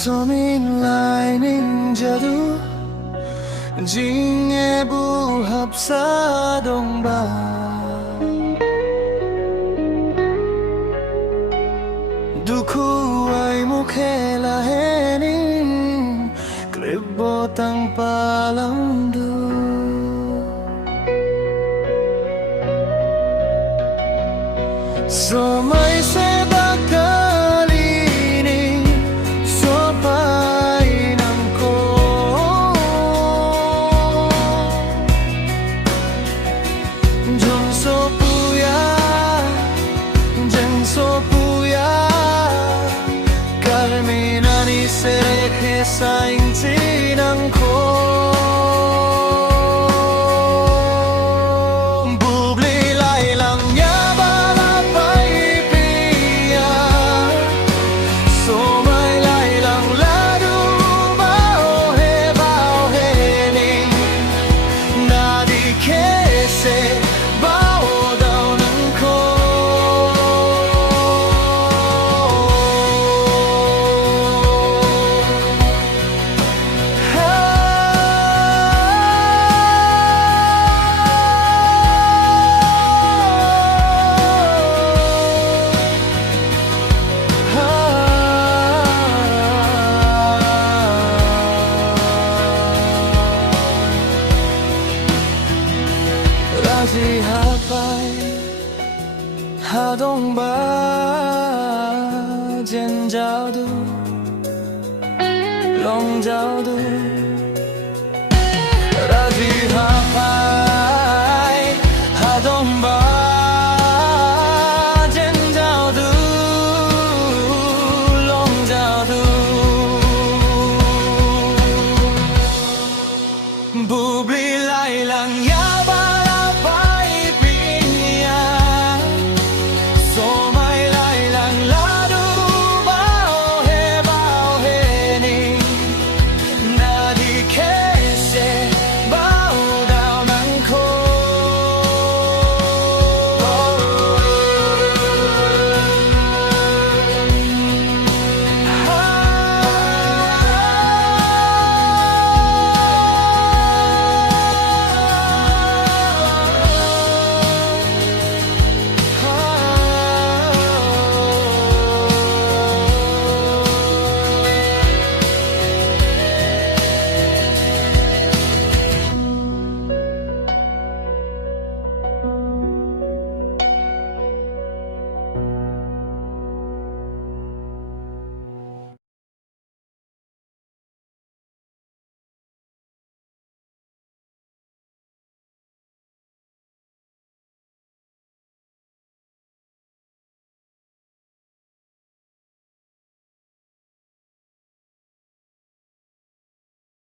SAOMIN LAI NING JADU Jing buhap sa dongba Duku ay mukhe lahening Klibotang palamdu So may sebag kalining So painam ko Jung so puya Jeng so puya Kalminani sereke sa intinang ko Si hapai ha dong ba jen jiao du long jiao du